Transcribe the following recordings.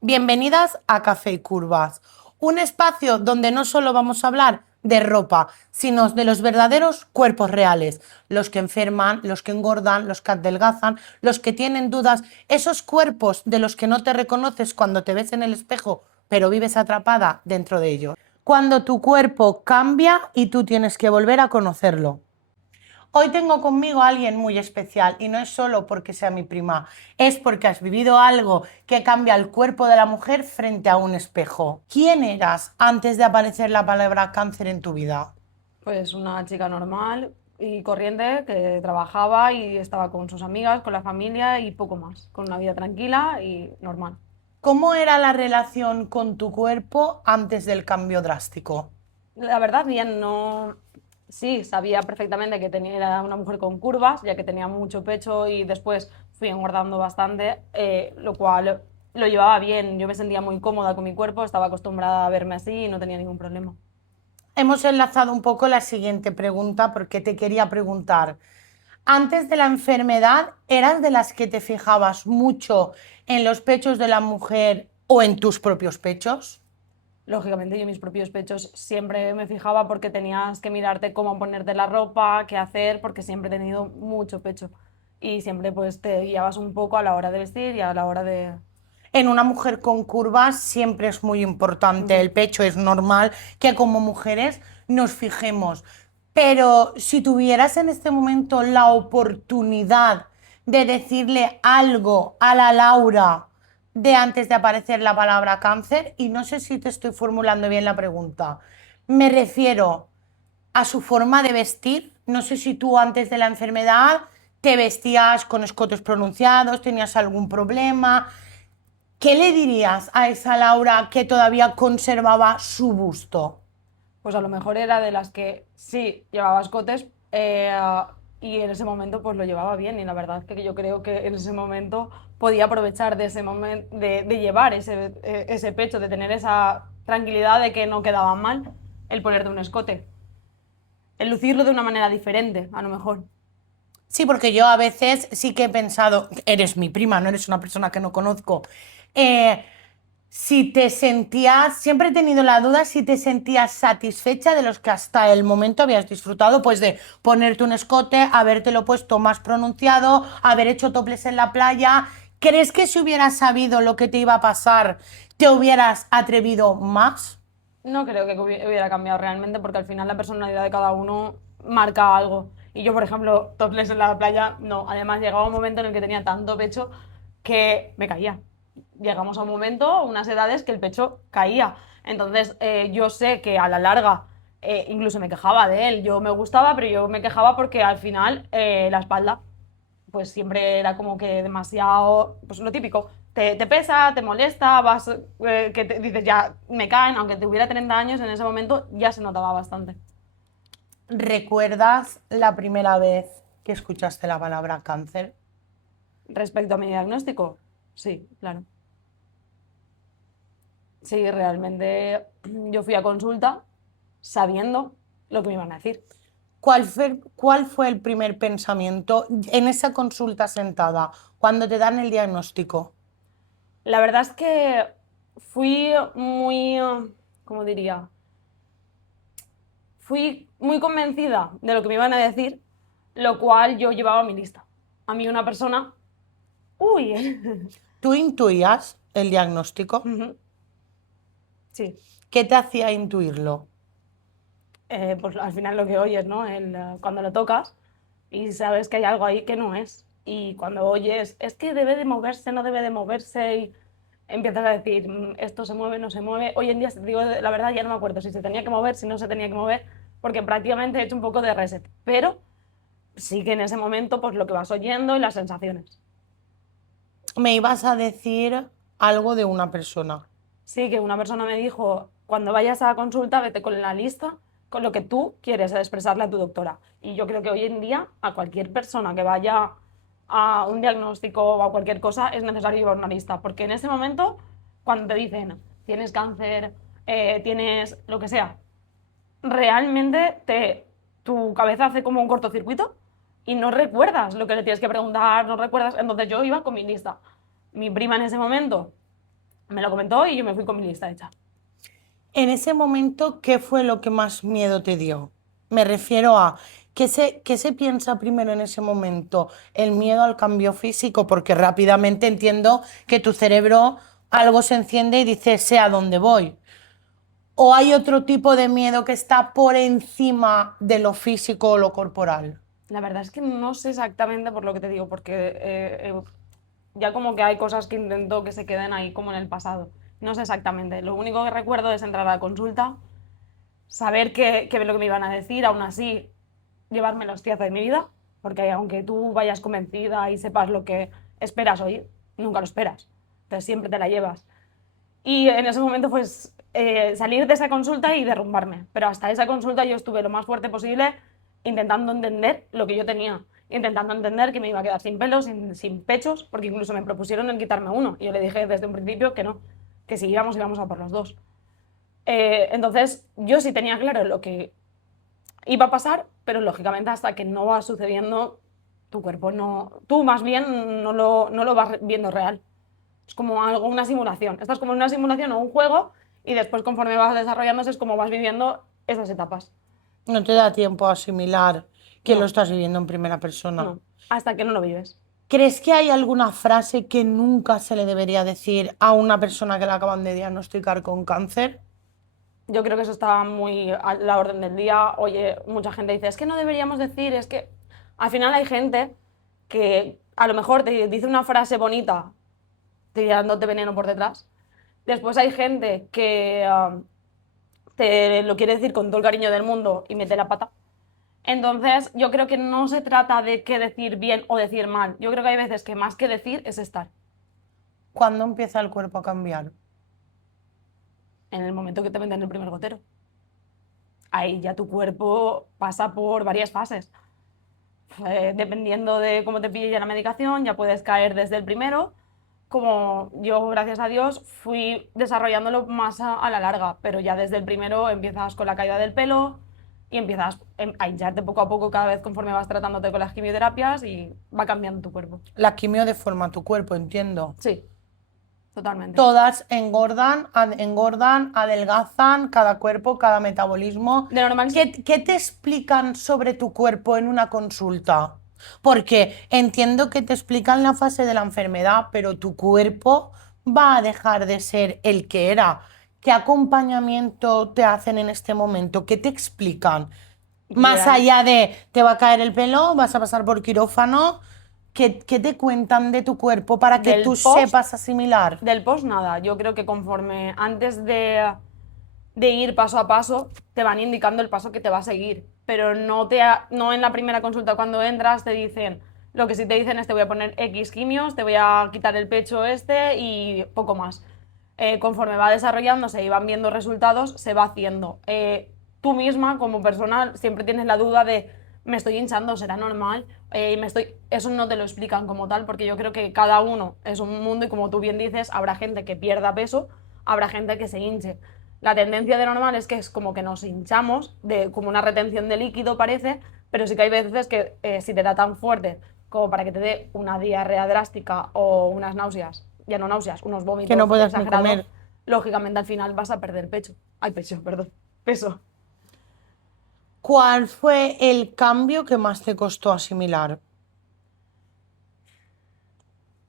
Bienvenidas a Café y Curvas, un espacio donde no solo vamos a hablar de ropa, sino de los verdaderos cuerpos reales, los que enferman, los que engordan, los que adelgazan, los que tienen dudas, esos cuerpos de los que no te reconoces cuando te ves en el espejo, pero vives atrapada dentro de ellos. Cuando tu cuerpo cambia y tú tienes que volver a conocerlo. Hoy tengo conmigo a alguien muy especial y no es solo porque sea mi prima, es porque has vivido algo que cambia el cuerpo de la mujer frente a un espejo. ¿Quién eras antes de aparecer la palabra cáncer en tu vida? Pues una chica normal y corriente que trabajaba y estaba con sus amigas, con la familia y poco más, con una vida tranquila y normal. ¿Cómo era la relación con tu cuerpo antes del cambio drástico? La verdad, bien, no. Sí, sabía perfectamente que tenía, era una mujer con curvas, ya que tenía mucho pecho y después fui engordando bastante, lo cual lo llevaba bien. Yo me sentía muy cómoda con mi cuerpo, estaba acostumbrada a verme así y no tenía ningún problema. Hemos enlazado un poco la siguiente pregunta porque te quería preguntar, antes de la enfermedad, ¿eras de las que te fijabas mucho en los pechos de la mujer o en tus propios pechos? Lógicamente, yo mis propios pechos siempre me fijaba porque tenías que mirarte cómo ponerte la ropa, qué hacer, porque siempre he tenido mucho pecho y siempre pues te guiabas un poco a la hora de vestir y a la hora de... En una mujer con curvas siempre es muy importante Ujú. el pecho, es normal que como mujeres nos fijemos. Pero si tuvieras en este momento la oportunidad de decirle algo a la Laura de antes de aparecer la palabra cáncer, y no sé si te estoy formulando bien la pregunta, me refiero a su forma de vestir. No sé si tú antes de la enfermedad te vestías con escotes pronunciados, tenías algún problema. ¿Qué le dirías a esa Laura que todavía conservaba su busto? Pues a lo mejor era de las que sí llevaba escotes y en ese momento pues lo llevaba bien y la verdad es que yo creo que en ese momento podía aprovechar de ese momento, de llevar ese pecho, de tener esa tranquilidad de que no quedaba mal el ponerte un escote. El lucirlo de una manera diferente, a lo mejor. Sí, porque yo a veces sí que he pensado, eres mi prima, no eres una persona que no conozco. eh, si te sentías, siempre he tenido la duda si te sentías satisfecha de los que hasta el momento habías disfrutado, pues de ponerte un escote, habértelo puesto más pronunciado, haber hecho toples en la playa. ¿Crees que si hubieras sabido lo que te iba a pasar, te hubieras atrevido más? No creo que hubiera cambiado realmente porque al final la personalidad de cada uno marca algo. Y yo, por ejemplo, topless en la playa, no. Además, llegaba un momento en el que tenía tanto pecho que me caía. Llegamos a un momento, unas edades, que el pecho caía. Entonces, yo sé que a la larga incluso me quejaba de él. Yo me gustaba, pero yo me quejaba porque al final la espalda pues siempre era como que demasiado, pues lo típico, te pesa, te molesta, vas, que te, dices ya me caen, aunque tuviera 30 años, en ese momento ya se notaba bastante. ¿Recuerdas la primera vez que escuchaste la palabra cáncer? Respecto a mi diagnóstico, sí, claro. Sí, realmente yo fui a consulta sabiendo lo que me iban a decir. ¿Cuál fue el primer pensamiento en esa consulta sentada, cuando te dan el diagnóstico? La verdad es que fui muy, ¿cómo diría? Fui muy convencida de lo que me iban a decir, lo cual yo llevaba a mi lista. A mí una persona, uy, ¿Tú intuías el diagnóstico? ujú, sí, ¿Qué te hacía intuirlo? pues al final lo que oyes, ¿no? Cuando lo tocas y sabes que hay algo ahí que no es. Y cuando oyes, es que debe de moverse, no debe de moverse, y empiezas a decir, esto se mueve, no se mueve". Hoy en día, te digo la verdad, ya no me acuerdo si se tenía que mover, si no se tenía que mover, porque prácticamente he hecho un poco de reset. Pero sí que en ese momento, pues lo que vas oyendo y las sensaciones. Me ibas a decir algo de una persona. Sí, que una persona me dijo, cuando vayas a consulta, vete con la lista, con lo que tú quieres expresarle a tu doctora. Y yo creo que hoy en día a cualquier persona que vaya a un diagnóstico o a cualquier cosa es necesario llevar una lista, porque en ese momento, cuando te dicen, tienes cáncer, tienes lo que sea, realmente tu cabeza hace como un cortocircuito y no recuerdas lo que le tienes que preguntar, no recuerdas. Entonces yo iba con mi lista. Mi prima en ese momento Me lo comentó y yo me fui con mi lista hecha. En ese momento, ¿qué fue lo que más miedo te dio? Me refiero a, ¿qué se piensa primero en ese momento? ¿El miedo al cambio físico? Porque rápidamente entiendo que tu cerebro algo se enciende y dice, sé a dónde voy. ¿O hay otro tipo de miedo que está por encima de lo físico o lo corporal? La verdad es que no sé exactamente por lo que te digo, porque ya como que hay cosas que intento que se queden ahí como en el pasado. No sé exactamente. Lo único que recuerdo es entrar a la consulta, saber qué es lo que me iban a decir, aún así llevarme la hostiaza de mi vida, porque aunque tú vayas convencida y sepas lo que esperas oír, nunca lo esperas. Entonces siempre te la llevas. Y en ese momento, pues, salir de esa consulta y derrumbarme. Pero hasta esa consulta yo estuve lo más fuerte posible intentando entender lo que yo tenía. Intentando entender que me iba a quedar sin pelos, sin pechos, porque incluso me propusieron el quitarme uno. Y yo le dije desde un principio que no, que si íbamos, íbamos a por los dos. Entonces, yo sí tenía claro lo que iba a pasar, pero lógicamente hasta que no va sucediendo, tu cuerpo no, tú más bien no lo vas viendo real. Es como algo, una simulación. Estás como en una simulación o un juego y después conforme vas desarrollándose es como vas viviendo esas etapas. No te da tiempo a asimilar que lo No, estás viviendo en primera persona. no, hasta que no lo vives. ¿Crees que hay alguna frase que nunca se le debería decir a una persona que le acaban de diagnosticar con cáncer? Yo creo que eso está muy a la orden del día. Oye, mucha gente dice, es que no deberíamos decir, es que al final hay gente que a lo mejor te dice una frase bonita tirándote veneno por detrás. Después hay gente que te lo quiere decir con todo el cariño del mundo y mete la pata. Entonces, yo creo que no se trata de qué decir bien o decir mal. Yo creo que hay veces que más que decir es estar. ¿Cuándo empieza el cuerpo a cambiar? En el momento que te meten el primer gotero. Ahí ya tu cuerpo pasa por varias fases. Dependiendo de cómo te pille la medicación, ya puedes caer desde el primero, como yo, gracias a Dios, fui desarrollándolo más a la larga, pero ya desde el primero empiezas con la caída del pelo y empiezas a hincharte poco a poco cada vez conforme vas tratándote con las quimioterapias y va cambiando tu cuerpo. La quimio deforma tu cuerpo, entiendo. Sí, totalmente. Todas engordan, engordan, adelgazan, cada cuerpo, cada metabolismo. De normal, ¿Qué te explican sobre tu cuerpo en una consulta? Porque entiendo que te explican la fase de la enfermedad, pero tu cuerpo va a dejar de ser el que era. ¿Qué acompañamiento te hacen en este momento? ¿Qué te explican? Más real, allá de te va a caer el pelo, vas a pasar por quirófano, ¿qué te cuentan de tu cuerpo para que del tú post, sepas asimilar? del post nada. Yo creo que conforme antes de ir paso a paso, te van indicando el paso que te va a seguir. Pero no en la primera consulta cuando entras te dicen, lo que sí te dicen es te voy a poner X quimios, te voy a quitar el pecho este y poco más. Conforme va desarrollándose y van viendo resultados, se va haciendo. Tú misma, como persona, siempre tienes la duda de, me estoy hinchando, será normal. Eso no te lo explican como tal, porque yo creo que cada uno es un mundo y como tú bien dices, habrá gente que pierda peso, habrá gente que se hinche. La tendencia de normal es que es como que nos hinchamos, como una retención de líquido parece, pero sí que hay veces que si te da tan fuerte como para que te dé una diarrea drástica o unas náuseas, ya no náuseas, unos Que no vómitos puedas ni exagerados, comer. lógicamente al final vas a perder pecho. Ay, pecho, perdón. Peso. ¿Cuál fue el cambio que más te costó asimilar?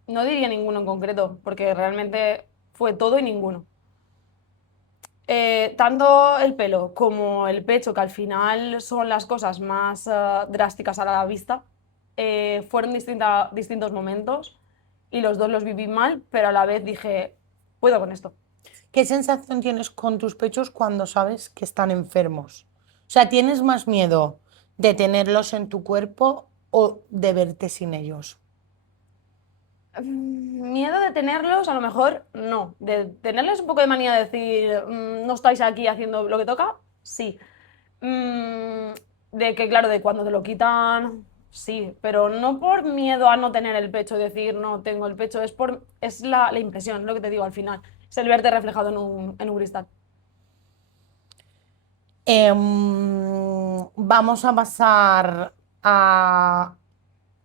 No diría ninguno en concreto, porque realmente fue todo y ninguno. Tanto el pelo como el pecho, que al final son las cosas más drásticas a la vista, fueron distintos momentos y los dos los viví mal, pero a la vez dije, puedo con esto. ¿Qué sensación tienes con tus pechos cuando sabes que están enfermos? O sea, ¿tienes más miedo de tenerlos en tu cuerpo o de verte sin ellos? Miedo de tenerlos, a lo mejor no. De tenerles un poco de manía de decir, no estáis aquí haciendo lo que toca, sí. Mm, de que, claro, de cuando te lo quitan, sí, pero no por miedo a no tener el pecho, decir no tengo el pecho, es la impresión, lo que te digo al final, es el verte reflejado en un cristal. Vamos a pasar a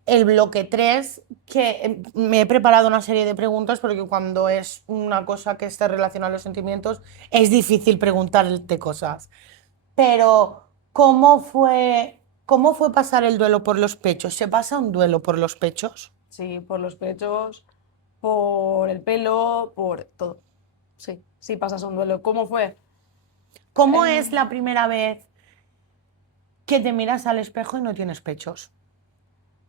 el bloque 3, que me he preparado una serie de preguntas porque cuando es una cosa que esté relacionada a los sentimientos es difícil preguntarte cosas. Pero, ¿cómo fue pasar el duelo por los pechos? ¿Se pasa un duelo por los pechos? Sí, por los pechos, por el pelo, por todo. Sí, sí pasas un duelo. ¿Cómo fue? ¿Cómo Eh, es la primera vez que te miras al espejo y no tienes pechos?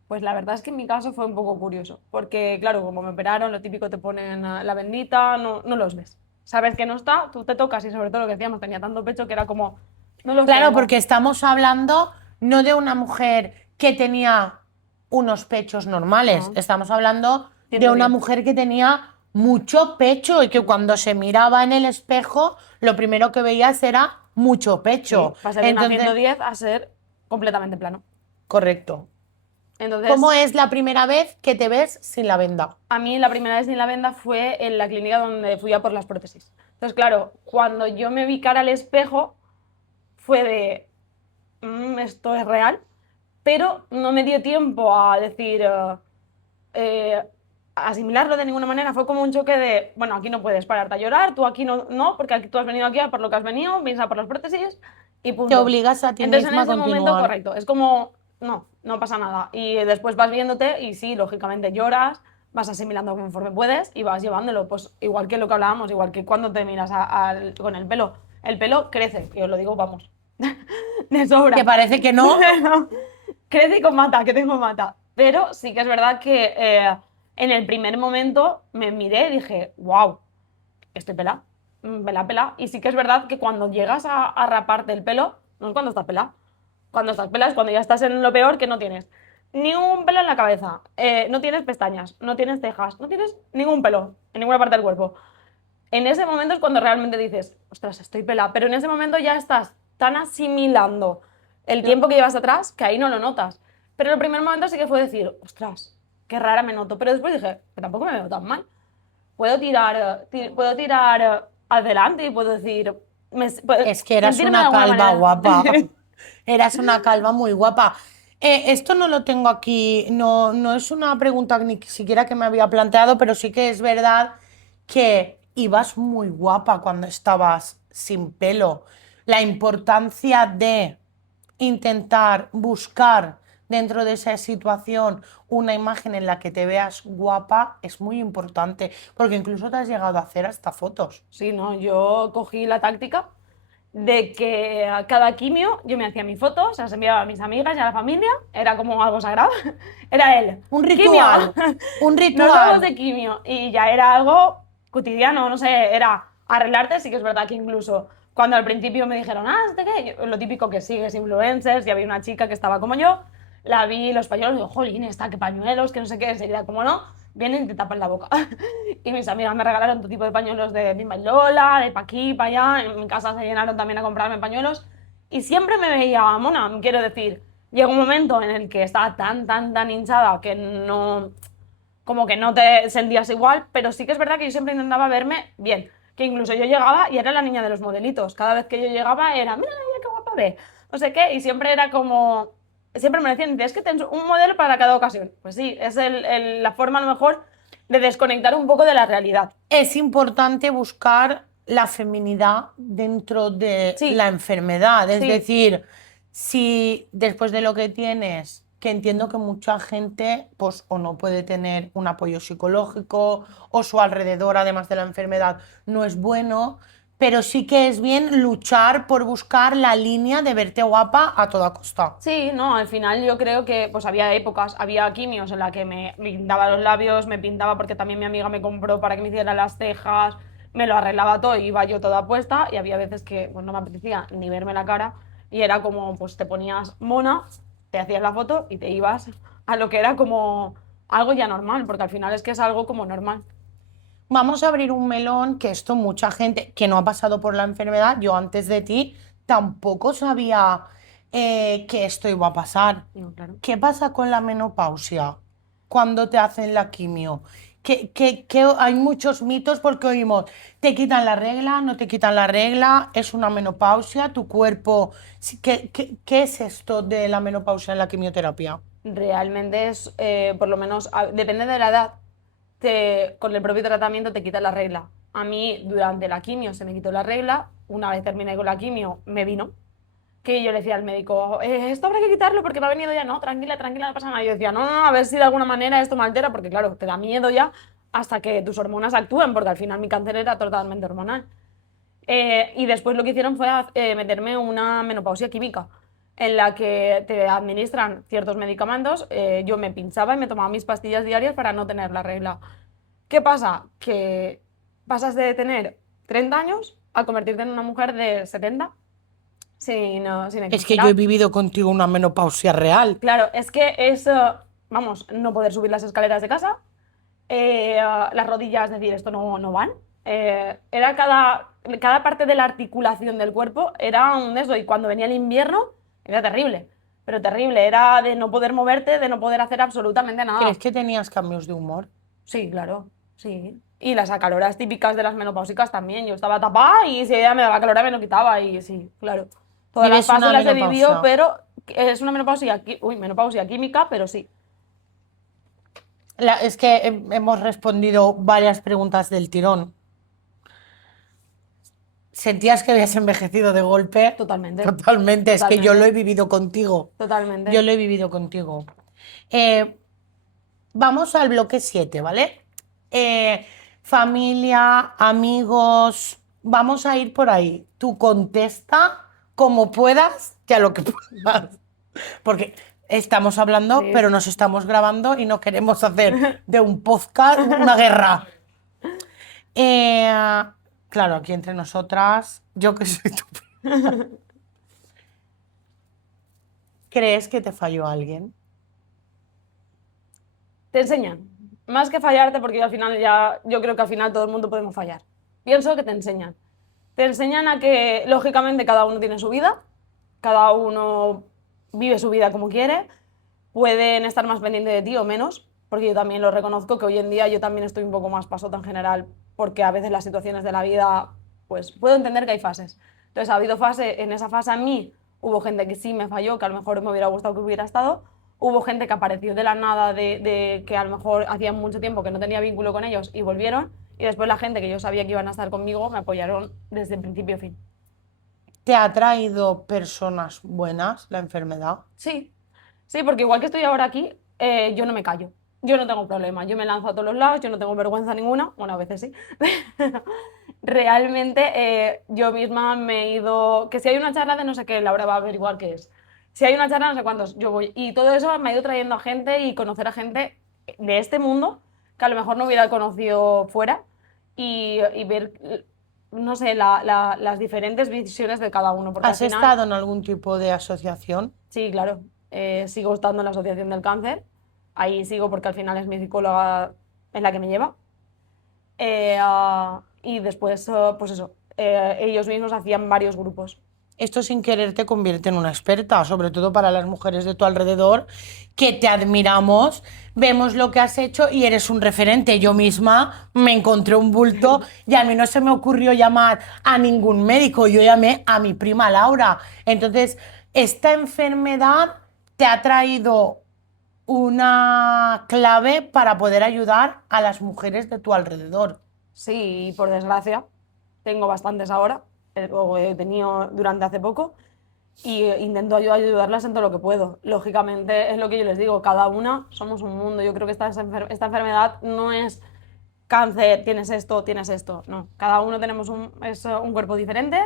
Pues la verdad es que en mi caso fue un poco curioso, porque claro, como me operaron, lo típico te ponen la bendita, no, no los ves. Sabes que no está, tú te tocas y sobre todo lo que decíamos, tenía tanto pecho que era como, no los Claro, tengo. porque estamos hablando no de una mujer que tenía unos pechos normales, No, estamos hablando de una 110. mujer que tenía mucho pecho y que cuando se miraba en el espejo, lo primero que veías era mucho pecho. Sí, pasé de una Entonces, 110 a ser completamente plano. correcto. ¿Cómo Entonces, es la primera vez que te ves sin la venda? a mí la primera vez sin la venda fue en la clínica donde fui a por las prótesis. Entonces, claro, cuando yo me vi cara al espejo, fue de, esto es real, pero no me dio tiempo a decir, eh, asimilarlo de ninguna manera. Fue como un choque de, bueno, aquí no puedes pararte a llorar, tú aquí no, no, porque tú has venido aquí a por lo que has venido, vienes a por las prótesis y Te punto. obligas a ti Entonces en misma a ese momento, continuar. correcto, es como, no, no pasa nada. Y después vas viéndote y sí, lógicamente lloras, vas asimilando conforme puedes y vas llevándolo, pues igual que lo que hablábamos, igual que cuando te miras con el pelo. El pelo crece, y os lo digo, vamos, de Que sobra. parece que no. Pero crece con mata, que tengo mata. Pero sí que es verdad que en el primer momento me miré y dije, wow, estoy pelada, pela, pela. Y sí que es verdad que cuando llegas a raparte el pelo, no es cuando estás pelada. Cuando estás pelada es cuando ya estás en lo peor que no tienes ni un pelo en la cabeza, no tienes pestañas, no tienes cejas, no tienes ningún pelo en ninguna parte del cuerpo. En ese momento es cuando realmente dices, ostras, estoy pelada. Pero en ese momento ya estás tan asimilando el tiempo que llevas atrás que ahí no lo notas. Pero en el primer momento sí que fue decir, ostras, qué rara me noto. Pero después dije, que tampoco me veo tan mal. Puedo tirar adelante y puedo decir, Es que eras sentirme de una alguna calva manera. guapa. Eras una calva muy guapa. Esto no lo tengo aquí, no es una pregunta ni siquiera que me había planteado, pero sí que es verdad que ibas muy guapa cuando estabas sin pelo. La importancia de intentar buscar dentro de esa situación una imagen en la que te veas guapa es muy importante, porque incluso te has llegado a hacer hasta fotos. Sí, no, yo cogí la táctica de que a cada quimio yo me hacía mis fotos, se las enviaba a mis amigas y a la familia, era como algo sagrado, era él, Un quimio, ritual, un nos ritual. vamos de quimio y ya era algo cotidiano, no sé, era arreglarte, sí que es verdad que incluso cuando al principio me dijeron, ¿este qué? Lo típico que sigues influencers, y había una chica que estaba como yo, la vi los pañuelos y digo, jolín, está, qué pañuelos, que no sé qué, enseguida, como no, vienen y te tapan la boca. Y mis amigas me regalaron todo tipo de pañuelos de Bimba y Lola, de pa' aquí, pa' allá. En mi casa se llenaron también a comprarme pañuelos. Y siempre me veía mona, quiero decir. Llegó un momento en el que estaba tan, tan, tan hinchada que no, como que no te sentías igual, pero sí que es verdad que yo siempre intentaba verme bien. Que incluso yo llegaba y era la niña de los modelitos. Cada vez que yo llegaba era, mira, mira qué guapa ve. No sé qué, y siempre era como, siempre me decían, es que tienes un modelo para cada ocasión. Pues sí, es la forma a lo mejor de desconectar un poco de la realidad. Es importante buscar la feminidad dentro de la Sí, enfermedad. Es sí, decir, si después de lo que tienes, que entiendo que mucha gente, pues, o no puede tener un apoyo psicológico, o su alrededor, además de la enfermedad, no es bueno, pero sí que es bien luchar por buscar la línea de verte guapa a toda costa. sí, no, al final yo creo que pues había épocas, había quimios en la que me pintaba los labios, me pintaba porque también mi amiga me compró para que me hiciera las cejas, me lo arreglaba todo, iba yo toda puesta y había veces que pues no me apetecía ni verme la cara y era como pues te ponías mona, te hacías la foto y te ibas a lo que era como algo ya normal, porque al final es que es algo como normal. Vamos a abrir un melón que esto mucha gente que no ha pasado por la enfermedad, yo antes de ti tampoco sabía que esto iba a pasar. No, claro. ¿Qué pasa con la menopausia cuando te hacen la quimio? Hay muchos mitos porque oímos, te quitan la regla, no te quitan la regla, es una menopausia, tu cuerpo... ¿Qué es esto de la menopausia en la quimioterapia? realmente es, por lo menos, depende de la edad, con el propio tratamiento te quita la regla. A mí durante la quimio se me quitó la regla, una vez terminé con la quimio me vino, que yo le decía al médico, esto habrá que quitarlo porque me ha venido ya, no, tranquila, tranquila, no pasa nada. Y yo decía, no, no, no, a ver si de alguna manera esto me altera, porque claro, te da miedo ya hasta que tus hormonas actúen, porque al final mi cáncer era totalmente hormonal. Y después lo que hicieron fue meterme una menopausia química, en la que te administran ciertos medicamentos, yo me pinchaba y me tomaba mis pastillas diarias para no tener la regla. ¿Qué pasa? Que pasas de tener 30 años a convertirte en una mujer de 70 sin Es que yo he ectogenar. vivido contigo una menopausia real. Claro, es que es, vamos, no poder subir las escaleras de casa, las rodillas, decir, esto no van. Era cada parte de la articulación del cuerpo era un eso, y cuando venía el invierno era terrible, pero terrible, era de no poder moverte, de no poder hacer absolutamente ¿Crees nada. que tenías cambios de humor? Sí, claro, sí. Y las acaloras típicas de las menopáusicas también. Yo estaba tapada y si ella me daba calor me lo quitaba y sí, claro. Todas las ¿Vives fases una las he vivido, menopausia? pero es una menopausia química, pero sí. Es que hemos respondido varias preguntas del tirón. ¿Sentías que habías envejecido de golpe? Totalmente, Totalmente, es que yo lo he totalmente, vivido contigo. Yo totalmente. lo he vivido contigo. Eh, Vamos al bloque 7, ¿vale? Familia, amigos, vamos a ir por ahí. Tú contesta como puedas y a lo que puedas. Porque estamos hablando, Sí, pero sí. nos estamos grabando y no queremos hacer de un podcast una guerra. Eh, claro, aquí entre nosotras, yo que soy tu... ¿Crees que te falló alguien? Te enseñan. Más que fallarte, porque al final ya, yo creo que al final todo el mundo podemos fallar. Pienso que te enseñan. Te enseñan a que, lógicamente, cada uno tiene su vida, cada uno vive su vida como quiere, pueden estar más pendientes de ti o menos, porque yo también lo reconozco que hoy en día yo también estoy un poco más pasota en general, porque a veces las situaciones de la vida, pues puedo entender que hay fases. Entonces ha habido fase, en esa fase a mí hubo gente que sí me falló, que a lo mejor me hubiera gustado que hubiera estado, hubo gente que apareció de la nada, de que a lo mejor hacía mucho tiempo que no tenía vínculo con ellos y volvieron, y después la gente que yo sabía que iban a estar conmigo me apoyaron desde el principio a fin. ¿Te ha traído personas buenas la enfermedad? Sí, sí, porque igual que estoy ahora aquí, yo no me callo. Yo no tengo problema, yo me lanzo a todos los lados, yo no tengo vergüenza ninguna, bueno, a veces sí. Realmente yo misma me he ido, que si hay una charla de no sé qué, Laura va a averiguar qué es. Si hay una charla no sé cuántos, yo voy. Y todo eso me ha ido trayendo a gente y conocer a gente de este mundo que a lo mejor no hubiera conocido fuera y ver, no sé, las diferentes visiones de cada uno, porque al ¿Has final... estado en algún tipo de asociación? Sí, claro. Sigo estando en la Asociación del Cáncer. Ahí sigo porque al final es mi psicóloga en la que me lleva. Y después, pues eso, ellos mismos hacían varios grupos. Esto sin querer te convierte en una experta, sobre todo para las mujeres de tu alrededor, que te admiramos, vemos lo que has hecho y eres un referente. Yo misma me encontré un bulto y a mí no se me ocurrió llamar a ningún médico, yo llamé a mi prima Laura. Entonces, esta enfermedad te ha traído una clave para poder ayudar a las mujeres de tu alrededor. Sí, y por desgracia, tengo bastantes ahora, o he tenido durante hace poco, y intento ayudarlas en todo lo que puedo. Lógicamente, es lo que yo les digo, cada una somos un mundo. Yo creo que esta enfermedad no es cáncer, tienes esto. No, cada uno tenemos un cuerpo diferente,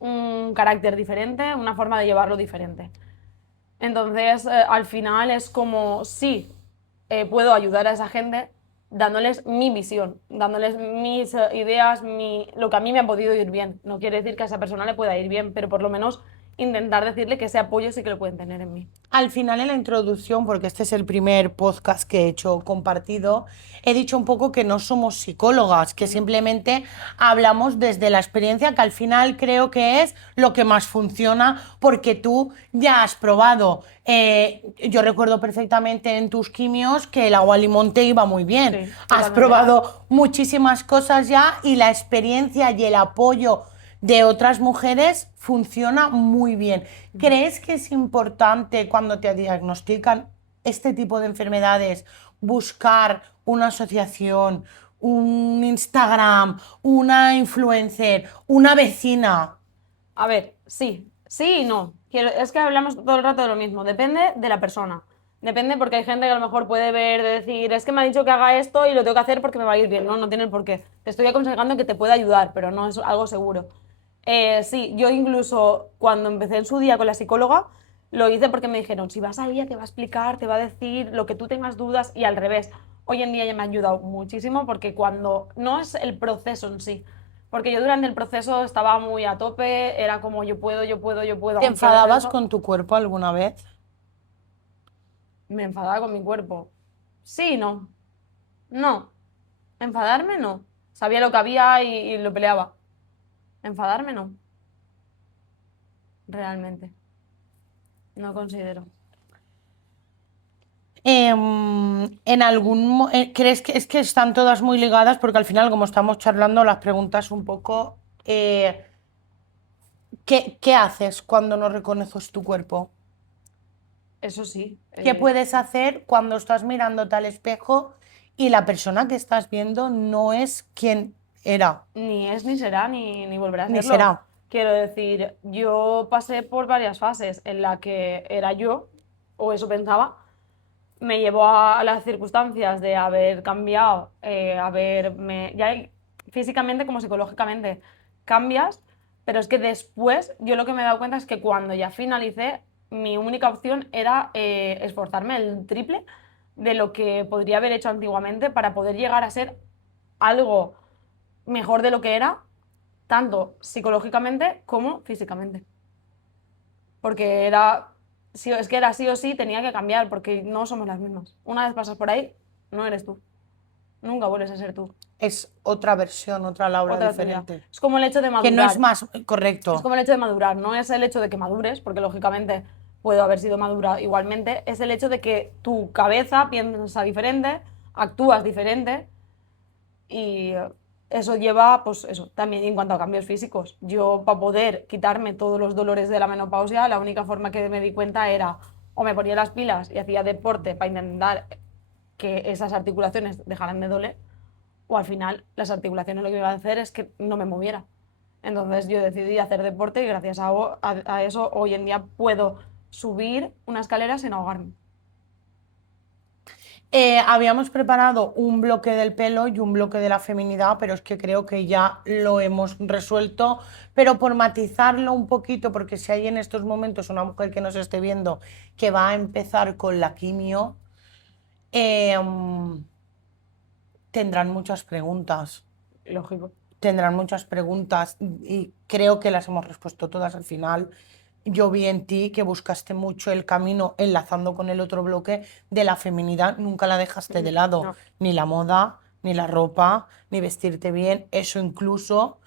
un carácter diferente, una forma de llevarlo diferente. Entonces, al final es como, sí, puedo ayudar a esa gente dándoles mi visión, dándoles mis ideas, lo que a mí me ha podido ir bien. No quiere decir que a esa persona le pueda ir bien, pero por lo menos intentar decirle que ese apoyo sí que lo pueden tener en mí. Al final en la introducción, porque este es el primer podcast que he hecho compartido, he dicho un poco que no somos psicólogas, que simplemente hablamos desde la experiencia, que al final creo que es lo que más funciona, porque tú ya has probado. Yo recuerdo perfectamente en tus quimios que el agua limón te iba muy bien. Sí, Has totalmente. probado muchísimas cosas ya y la experiencia y el apoyo de otras mujeres funciona muy bien. ¿Crees que es importante cuando te diagnostican? este tipo de enfermedades, buscar una asociación, un Instagram, una influencer, una vecina? A ver, sí, sí y no. Es que hablamos todo el rato de lo mismo. Depende de la persona. Depende porque hay gente que a lo mejor puede ver, de decir, es que me ha dicho que haga esto y lo tengo que hacer porque me va a ir bien. No, no tiene el por qué. Te estoy aconsejando que te pueda ayudar, pero no es algo seguro. Sí, yo incluso cuando empecé en su día con la psicóloga, lo hice porque me dijeron, si vas a ella te va a explicar, te va a decir lo que tú tengas dudas y al revés. Hoy en día ya me ha ayudado muchísimo porque cuando no es el proceso en sí, porque yo durante el proceso estaba muy a tope, era como yo puedo, yo puedo, yo puedo, ¿Te aunque no enfadabas eso, con tu cuerpo alguna vez? me enfadaba con mi cuerpo. Sí, no, no, enfadarme no. Sabía lo que había y lo peleaba. Enfadarme no, realmente, no considero. En ¿crees que es que están todas muy ligadas? Porque al final, como estamos charlando, las preguntas un poco, ¿qué haces cuando no reconoces tu cuerpo? Eso sí, ¿Qué puedes hacer cuando estás mirándote al espejo y la persona que estás viendo no es quien era, ni es ni será ni volverá a ni serlo. será? Quiero decir, yo pasé por varias fases en la que era yo, o eso pensaba, me llevó a las circunstancias de haber cambiado, físicamente como psicológicamente cambias, pero es que después yo lo que me he dado cuenta es que cuando ya finalicé, mi única opción era esforzarme el triple de lo que podría haber hecho antiguamente para poder llegar a ser algo mejor de lo que era, tanto psicológicamente como físicamente. Porque es que era sí o sí, tenía que cambiar, porque no somos las mismas. Una vez pasas por ahí, no eres tú. Nunca vuelves a ser tú. Es otra versión, otra Laura Otra tuya. diferente. Es como el hecho de Que no es madurar. más Es correcto. como el hecho de madurar. No es el hecho de que madures, porque lógicamente puedo haber sido madura igualmente. Es el hecho de que tu cabeza piensa diferente, actúas diferente y eso lleva, pues eso, también en cuanto a cambios físicos. Yo, para poder quitarme todos los dolores de la menopausia, la única forma que me di cuenta era o me ponía las pilas y hacía deporte para intentar que esas articulaciones dejaran de doler, o al final las articulaciones lo que me iban a hacer es que no me moviera. Entonces yo decidí hacer deporte y gracias a eso hoy en día puedo subir una escalera sin ahogarme. Habíamos preparado un bloque del pelo y un bloque de la feminidad, pero es que creo que ya lo hemos resuelto. Pero por matizarlo un poquito, porque si hay en estos momentos una mujer que nos esté viendo que va a empezar con la quimio, em, tendrán muchas preguntas. Lógico. Tendrán muchas preguntas y creo que las hemos respuesto todas al final. Yo vi en ti que buscaste mucho el camino enlazando con el otro bloque de la feminidad, nunca la dejaste de lado, No. ni la moda, ni la ropa, ni vestirte bien, eso incluso,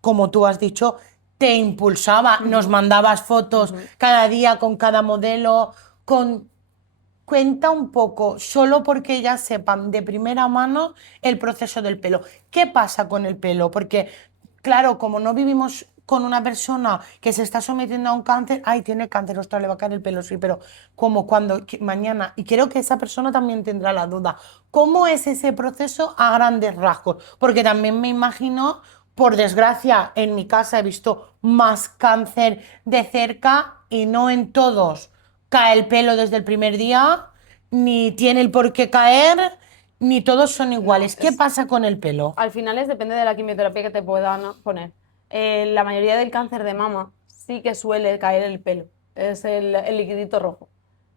como tú has dicho, te impulsaba, nos Ujú, mandabas fotos ujú. cada día con cada modelo, con... Cuenta un poco, solo porque ya sepan de primera mano el proceso del pelo. ¿Qué pasa con el pelo? Porque, claro, como no vivimos con una persona que se está sometiendo a un cáncer, ay, tiene cáncer, ostras, le va a caer el pelo, sí, pero como cuando mañana, y creo que esa persona también tendrá la duda, ¿cómo es ese proceso a grandes rasgos? Porque también me imagino, por desgracia, en mi casa he visto más cáncer de cerca y no en todos cae el pelo desde el primer día, ni tiene el por qué caer, ni todos son No, iguales. ¿Qué pasa con el pelo? al final depende de la quimioterapia que te puedan poner. La mayoría del cáncer de mama sí que suele caer el pelo, es el liquidito rojo.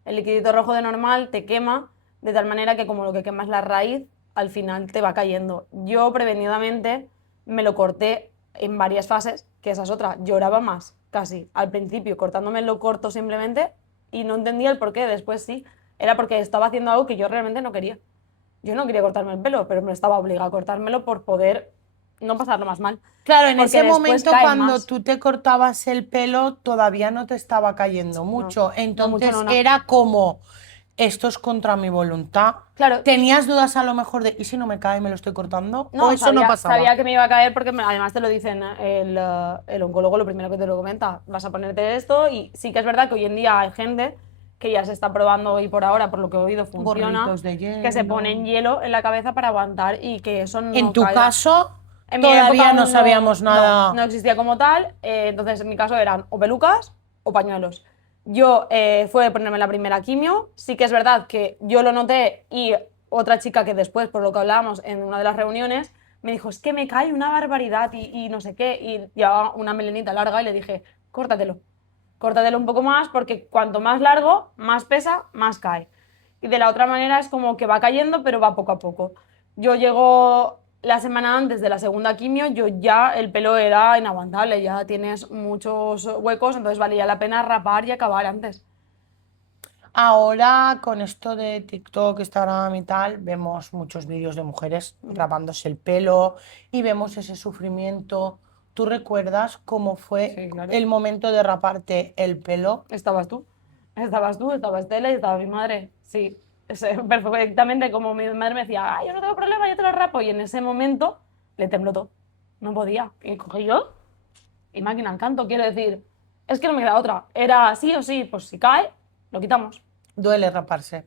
El liquidito rojo de normal te quema de tal manera que como lo que quema es la raíz, al final te va cayendo. Yo prevenidamente me lo corté en varias fases, que esa es otra. Lloraba más casi al principio cortándome lo corto simplemente y no entendía el por qué. Después sí, era porque estaba haciendo algo que yo realmente no quería. Yo no quería cortarme el pelo, pero me estaba obligada a cortármelo por poder no pasarlo más mal. Claro, en Porque ese después momento cae cuando más. tú te cortabas el pelo todavía no te estaba cayendo No, mucho, no mucho, no, entonces no. era como, esto es contra mi voluntad. Claro, ¿Tenías dudas a lo mejor de, ¿y si no me cae, me lo estoy cortando? ¿O no, eso no sabía pasaba? que me iba a caer porque además te lo dicen el oncólogo, lo primero que te lo comenta. Vas a ponerte esto y sí que es verdad que hoy en día hay gente que ya se está probando y por ahora, por lo que he oído, funciona, Gorritos de que se hielo. ponen hielo en la cabeza para aguantar y que eso no En tu caiga. caso, En mi todavía época no aún sabíamos no nada. existía como tal, entonces en mi caso eran o pelucas o pañuelos. Yo fue ponerme la primera quimio, sí que es verdad que yo lo noté y otra chica que después, por lo que hablábamos en una de las reuniones, me dijo, es que me cae una barbaridad y no sé qué, y llevaba una melenita larga y le dije, córtatelo, córtatelo un poco más porque cuanto más largo, más pesa, más cae. Y de la otra manera es como que va cayendo, pero va poco a poco. Yo llego la semana antes de la segunda quimio, yo ya el pelo era inaguantable, ya tienes muchos huecos, entonces valía la pena rapar y acabar antes. Ahora, con esto de TikTok, Instagram y tal, vemos muchos vídeos de mujeres rapándose el pelo y vemos ese sufrimiento. ¿Tú recuerdas cómo fue Sí, claro. el momento de raparte el pelo? Estabas tú, estaba Estela y estaba mi madre. Sí, perfectamente como mi madre me decía, yo no tengo problema, yo te lo rapo. Y en ese momento le tembló todo. No podía. Y cogí yo y máquina al canto, quiero decir, es que no me queda otra. Era sí o sí, pues si cae, lo quitamos. Duele raparse.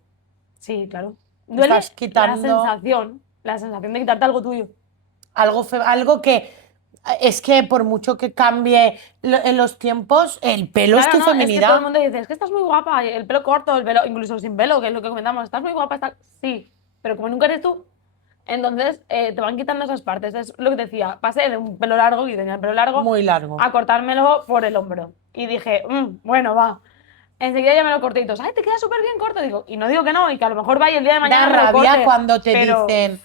Sí, claro. Duele Estás quitando la sensación de quitarte algo tuyo. algo, algo que es que por mucho que cambie en los tiempos, el pelo es Claro, tu no, es que todo el feminidad. mundo dice, es que estás muy guapa, y el pelo corto, el pelo, incluso sin pelo, que es lo que comentamos, estás muy guapa, sí, pero como nunca eres tú, entonces te van quitando esas partes. Es lo que te decía, pasé de un pelo largo, y tenía el pelo largo, Muy largo. a cortármelo por el hombro. Y dije, bueno, va. Enseguida ya me lo corté y todos, ay, te queda súper bien corto. Digo, y no digo que no, y que a lo mejor vaya el día de Da mañana me lo rabia corte, cuando te pero dicen,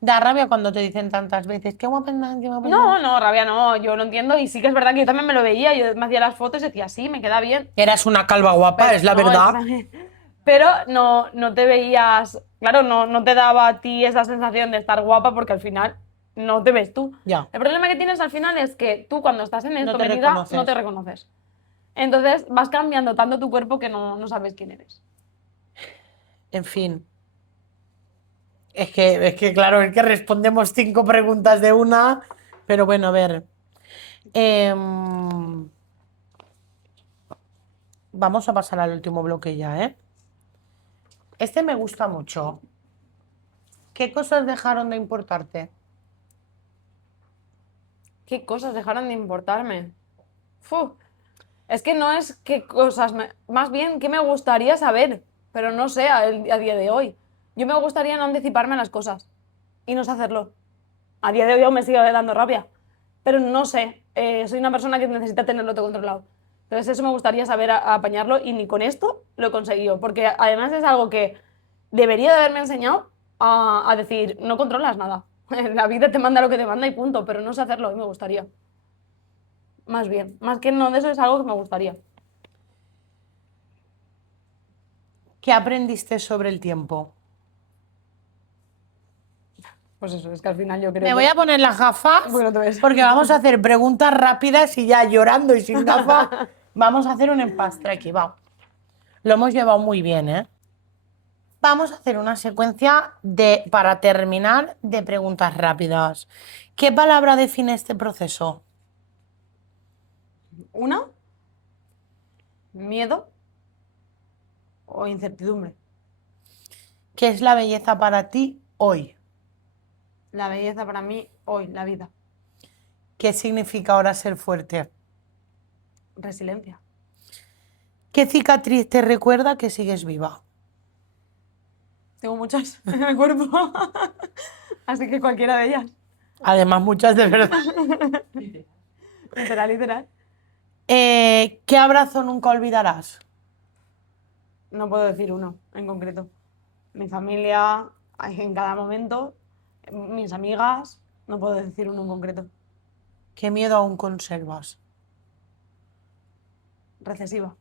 da rabia cuando te dicen tantas veces, qué guapa estás, qué guapa no, estás". no, rabia no, yo lo entiendo, y sí que es verdad que yo también me lo veía, yo me hacía las fotos y decía, sí, me queda bien. Eras una calva guapa, Pero es la no, eso verdad. también. Pero no, no te veías, claro, no te daba a ti esa sensación de estar guapa porque al final no te ves tú. Ya, El problema que tienes al final es que tú cuando estás en no esto te metida no te reconoces. reconoces. Entonces vas cambiando tanto tu cuerpo que no sabes quién eres. En fin, claro, es que respondemos 5 preguntas de una, pero bueno, a ver. em, vamos a pasar al último bloque ya, ¿eh? Este me gusta mucho. ¿Qué cosas dejaron de importarte? ¿Qué cosas dejaron de importarme? Fu, es que no es qué cosas, más bien qué me gustaría saber, pero no sé a día de hoy. Yo me gustaría no anticiparme a las cosas y no sé hacerlo. A día de hoy aún me sigue dando rabia, pero no sé, soy una persona que necesita tenerlo todo controlado. Entonces eso me gustaría saber apañarlo y ni con esto lo he conseguido, porque además es algo que debería de haberme enseñado a decir, no controlas nada. La vida te manda lo que te manda y punto, pero no sé hacerlo y me gustaría. Más bien, más que no de eso es algo que me gustaría. ¿Qué aprendiste sobre el tiempo? Pues eso, es que al final yo creo Me voy que... a poner las gafas Bueno, te ves. porque vamos a hacer preguntas rápidas y ya llorando y sin gafas vamos a hacer un empastre aquí, va. Lo hemos llevado muy bien, ¿eh? Vamos a hacer una secuencia para terminar, de preguntas rápidas. ¿Qué palabra define este proceso? Una, miedo o incertidumbre. ¿Qué es la belleza para ti hoy? La belleza para mí hoy, la vida. ¿Qué significa ahora ser fuerte? Resiliencia. ¿Qué cicatriz te recuerda que sigues viva? Tengo muchas en el cuerpo. Así que cualquiera de ellas. Además, muchas de verdad. Literal, literal. ¿Qué abrazo nunca olvidarás? No puedo decir uno en concreto. Mi familia, en cada momento, mis amigas, no puedo decir uno en concreto. ¿Qué miedo aún conservas? Recesiva.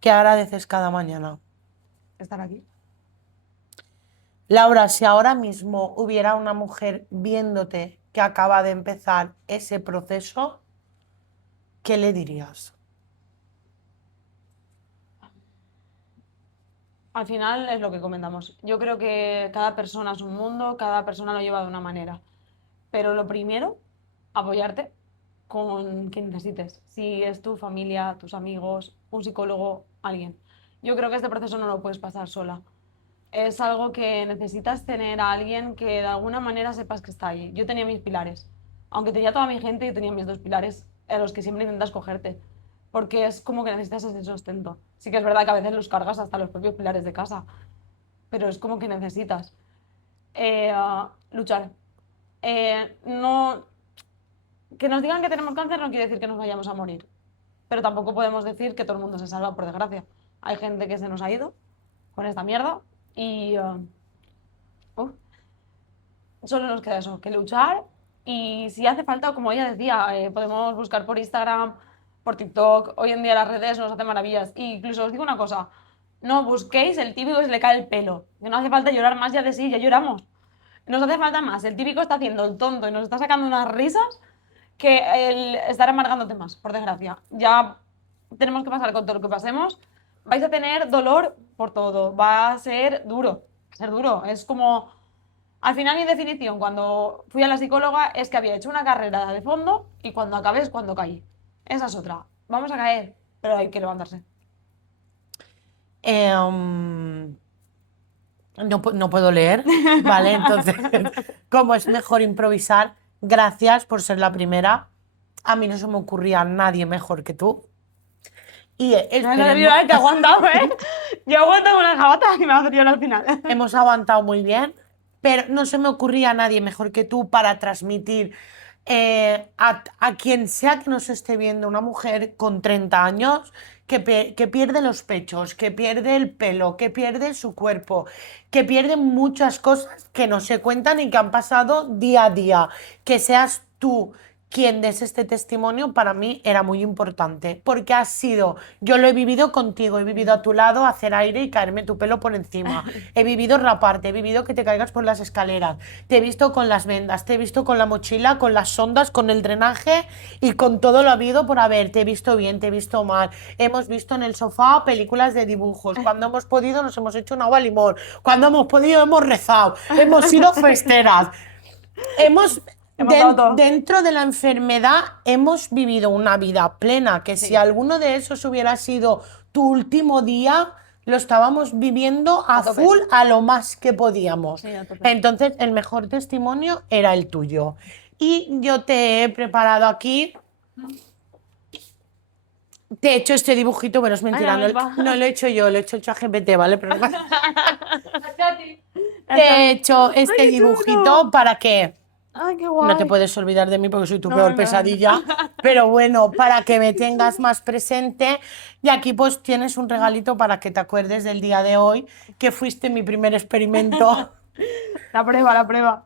¿Qué agradeces cada mañana? Estar aquí. Laura, si ahora mismo hubiera una mujer viéndote que acaba de empezar ese proceso, ¿qué le dirías? Al final es lo que comentamos. Yo creo que cada persona es un mundo, cada persona lo lleva de una manera. Pero lo primero, apoyarte, con quien necesites. Si es tu familia, tus amigos, un psicólogo, alguien. Yo creo que este proceso no lo puedes pasar sola. Es algo que necesitas tener a alguien que de alguna manera sepas que está ahí. Yo tenía mis pilares. Aunque tenía toda mi gente, yo tenía mis dos pilares a los que siempre intentas cogerte. Porque es como que necesitas ese sustento. Sí que es verdad que a veces los cargas hasta los propios pilares de casa. Pero es como que necesitas. Luchar. No, que nos digan que tenemos cáncer no quiere decir que nos vayamos a morir. Pero tampoco podemos decir que todo el mundo se salva, por desgracia. Hay gente que se nos ha ido con esta mierda y solo nos queda eso, que luchar. Y si hace falta, como ella decía, podemos buscar por Instagram, por TikTok. Hoy en día las redes nos hacen maravillas. E incluso os digo una cosa, no busquéis el típico que se le cae el pelo. Que no hace falta llorar más ya de sí, ya lloramos. Nos hace falta más. El típico está haciendo el tonto y nos está sacando unas risas que el estar amargándote más, por desgracia. Ya tenemos que pasar con todo lo que pasemos. Vais a tener dolor por todo. Va a ser duro. Va a ser duro. Es como... Al final mi definición cuando fui a la psicóloga es que había hecho una carrera de fondo y cuando acabé es cuando caí. Esa es otra. Vamos a caer, pero hay que levantarse. No puedo leer, ¿vale? Entonces, como es mejor improvisar, gracias por ser la primera. A mí no se me ocurría nadie mejor que tú. Y No es la llorar que he aguantado, ¿eh? Yo aguanto con la jabata y me hace llorar al final. hemos aguantado muy bien, pero no se me ocurría nadie mejor que tú para transmitir a quien sea que nos esté viendo, una mujer con 30 años que pierde los pechos, que pierde el pelo, que pierde su cuerpo, que pierde muchas cosas que no se cuentan y que han pasado día a día. Que seas tú quien des este testimonio para mí era muy importante, porque has sido, yo lo he vivido contigo, he vivido a tu lado hacer aire y caerme tu pelo por encima, he vivido raparte, he vivido que te caigas por las escaleras, te he visto con las vendas, te he visto con la mochila, con las sondas, con el drenaje y con todo lo habido por haber, te he visto bien, te he visto mal, hemos visto en el sofá películas de dibujos, cuando hemos podido nos hemos hecho un agua limón, cuando hemos podido hemos rezado, hemos sido festeras. Hemos, Hemos dado todo. dentro de la enfermedad hemos vivido una vida plena, que si alguno de esos hubiera sido tu último día, lo estábamos viviendo a tope. full a lo más que podíamos. Sí, a tope. Entonces, el mejor testimonio era el tuyo. Y yo te he preparado aquí. Te he hecho este dibujito, pero es mentira, Ay, no lo he hecho yo, lo he hecho ChatGPT, ¿vale? Pero te Chati. he hecho este qué dibujito chulo. para que Ay, qué guay. no te puedes olvidar de mí porque soy tu No, peor no. pesadilla, pero bueno, para que me tengas más presente. Y aquí pues tienes un regalito para que te acuerdes del día de hoy, que fuiste mi primer experimento. La prueba, la prueba.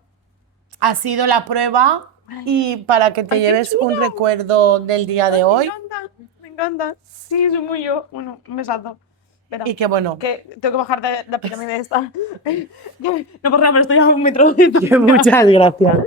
Ha sido la prueba y para que te Ay, qué lleves un chulo. recuerdo del día de hoy. Me encanta, me encanta. Sí, soy muy yo. Bueno, un besazo. Espera, Y que bueno, que tengo que bajar de la pirámide esta. No por nada, pero estoy a un metro. que muchas gracias.